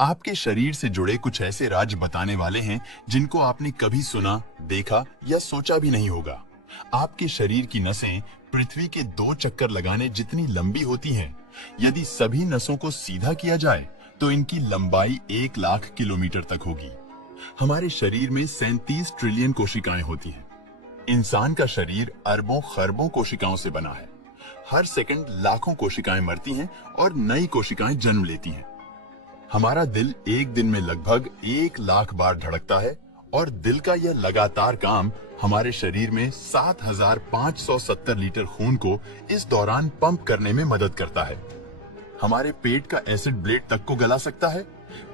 आपके शरीर से जुड़े कुछ ऐसे राज बताने वाले हैं जिनको आपने कभी सुना, देखा या सोचा भी नहीं होगा। आपके शरीर की नसें पृथ्वी के 2 चक्कर लगाने जितनी लंबी होती हैं। यदि सभी नसों को सीधा किया जाए तो इनकी लंबाई 1 लाख किलोमीटर तक होगी। हमारे शरीर में 37 ट्रिलियन कोशिकाएं होती हैं। इंसान का शरीर अरबों खरबों कोशिकाओं से बना है। हर सेकंड लाखों कोशिकाएं मरती हैं और नई कोशिकाएं जन्म लेती हैं। हमारा दिल एक दिन में लगभग 1 लाख बार धड़कता है और दिल का यह लगातार काम हमारे शरीर में 7,570 लीटर खून को इस दौरान पंप करने में मदद करता है। हमारे पेट का एसिड ब्लेड तक को गला सकता है।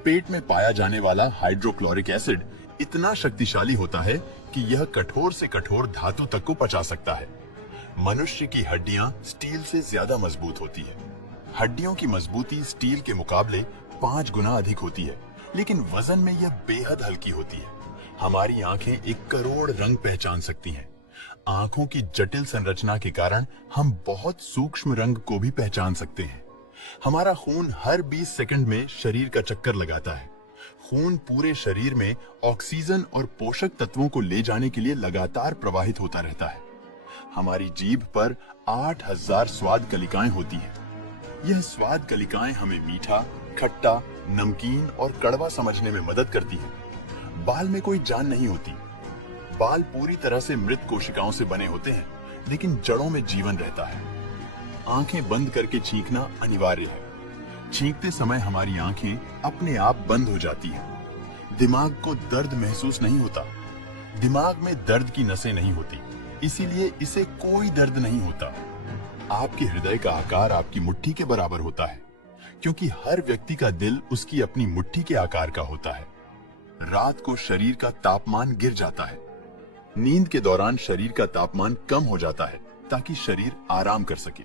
पेट में पाया जाने वाला हाइड्रोक्लोरिक एसिड इतना शक्तिशाली होता है कि यह कठोर से कठोर धातु तक को पचा सकता है। मनुष्य की हड्डियां स्टील से ज्यादा मजबूत होती है। हड्डियों की मजबूती स्टील के मुकाबले 5 गुना अधिक होती है, लेकिन वजन में यह बेहद हल्की होती है। हमारी आंखें 1 करोड़ रंग पहचान सकती हैं। आंखों की जटिल संरचना के कारण हम बहुत सूक्ष्म रंग को भी पहचान सकते हैं। हमारा खून हर 20 सेकंड में शरीर का चक्कर लगाता है। खून पूरे शरीर में ऑक्सीजन और पोषक तत्वों को ले जाने के लिए लगातार प्रवाहित होता रहता है। हमारी जीभ पर 8000 स्वाद कलिकाएं होती हैं। यह स्वाद कलिकाएं हमें मीठा, खट्टा, नमकीन और कड़वा समझने में मदद करती हैं। बाल में कोई जान नहीं होती। बाल पूरी तरह से मृत कोशिकाओं से बने होते हैं, लेकिन जड़ों में जीवन रहता है। आंखें बंद करके छींकना अनिवार्य है। छींकते समय हमारी आंखें अपने आप बंद हो जाती हैं। दिमाग को दर्द महसूस नहीं होता। दिमाग में दर्द की नसें नहीं होती, इसीलिए इसे कोई दर्द नहीं होता। आपके हृदय का आकार आपकी मुट्ठी के बराबर होता है, क्योंकि हर व्यक्ति का दिल उसकी अपनी मुट्ठी के आकार का होता है। रात को शरीर का तापमान गिर जाता है। नींद के दौरान शरीर का तापमान कम हो जाता है ताकि शरीर आराम कर सके।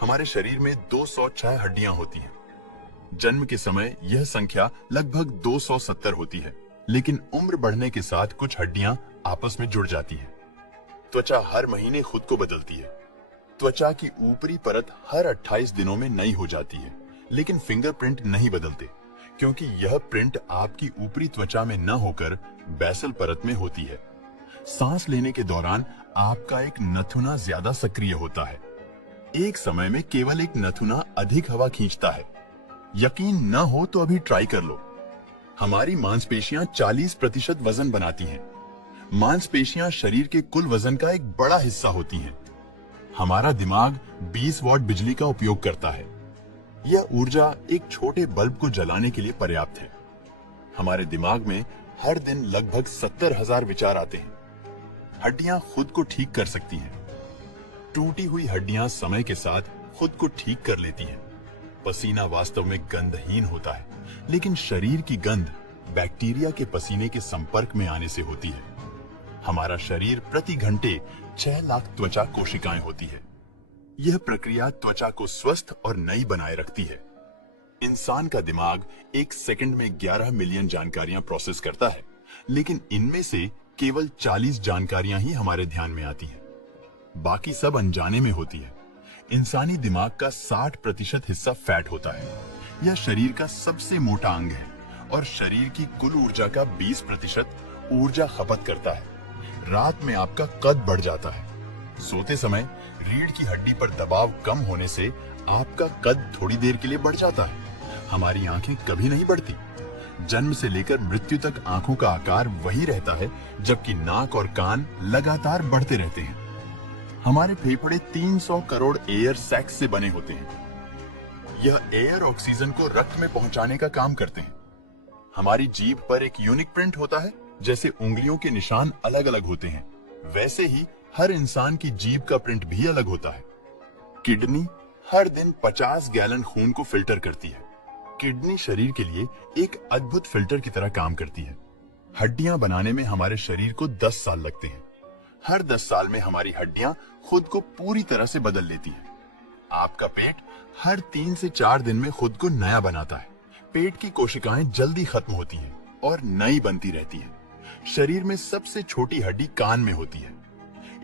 हमारे शरीर में 206 हड्डियां होती हैं। जन्म के समय यह संख्या लगभग 270 होती है, लेकिन उम्र बढ़ने के साथ कुछ हड्डियां आपस में जुड़ जाती हैं। त्वचा हर महीने खुद को बदलती है। त्वचा की ऊपरी परत हर 28 दिनों में नई हो जाती है, लेकिन फिंगरप्रिंट नहीं बदलते, क्योंकि यह प्रिंट आपकी ऊपरी त्वचा में न होकर बेसल परत में होती है। सांस लेने के दौरान आपका एक नथुना ज्यादा सक्रिय होता है। एक समय में केवल एक नथुना अधिक हवा खींचता है। यकीन न हो तो अभी ट्राई कर लो। हमारी मांसपेशियां 40% वजन बनाती हैं। मांसपेशियां शरीर के कुल वजन का एक बड़ा हिस्सा होती हैं। हमारा दिमाग 20 वॉट बिजली का उपयोग करता है। यह ऊर्जा एक छोटे बल्ब को जलाने के लिए पर्याप्त है। हमारे दिमाग में हर दिन लगभग 70,000 विचार आते हैं। हड्डियां खुद को ठीक कर सकती हैं। टूटी हुई हड्डियां समय के साथ खुद को ठीक कर लेती हैं। पसीना वास्तव में गंधहीन होता है, लेकिन शरीर की गंध बैक्टीरिया के पसीने के संपर्क में आने से होती है। हमारा शरीर प्रति घंटे 6 लाख त्वचा कोशिकाएं होती है। यह प्रक्रिया त्वचा को स्वस्थ और नई बनाए रखती है। इंसान का दिमाग 1 सेकंड में 11 मिलियन जानकारियां प्रोसेस करता है, लेकिन इनमें से केवल 40 जानकारियां ही हमारे ध्यान में आती हैं। बाकी सब अनजाने में होती है। इंसानी दिमाग का 60% हिस्सा फैट होता है। यह शरीर का सबसे मोटा अंग है और शरीर की कुल ऊर्जा का 20% ऊर्जा खपत करता है। रात में आपका कद बढ़ जाता है। सोते समय रीढ़ की हड्डी पर दबाव कम होने से आपका कद थोड़ी देर के लिए बढ़ जाता है। हमारी आंखें कभी नहीं बढ़ती। जन्म से लेकर मृत्यु तक आंखों का आकार वही रहता है, जबकि नाक और कान लगातार बढ़ते रहते हैं। हमारे फेफड़े 300 करोड़ एयर सैक्स से बने होते हैं। यह एयर ऑक्सीजन को रक्त में पहुंचाने का काम करते हैं। हमारी जीभ पर एक यूनिक प्रिंट होता है। जैसे उंगलियों के निशान अलग अलग होते हैं, वैसे ही हर इंसान की जीभ का प्रिंट भी अलग होता है। किडनी हर दिन 50 गैलन खून को फिल्टर करती है। किडनी शरीर के लिए एक अद्भुत फिल्टर की तरह काम करती है। हड्डियां बनाने में हमारे शरीर को 10 साल लगते हैं। हर 10 साल में हमारी हड्डियां खुद को पूरी तरह से बदल लेती हैं। आपका पेट हर 3 से 4 दिन में खुद को नया बनाता है। पेट की कोशिकाएं जल्दी खत्म होती हैं और नई बनती रहती हैं। शरीर में सबसे छोटी हड्डी कान में होती है।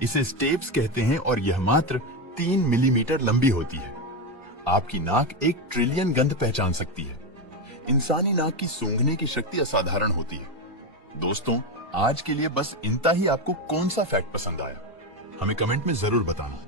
इसे स्टेप्स कहते हैं और यह मात्र 3 मिलीमीटर लंबी होती है। आपकी नाक 1 ट्रिलियन गंध पहचान सकती है। इंसानी नाक की सूंघने की शक्ति असाधारण होती है। दोस्तों, आज के लिए बस इतना ही। आपको कौन सा फैक्ट पसंद आया, हमें कमेंट में जरूर बताना।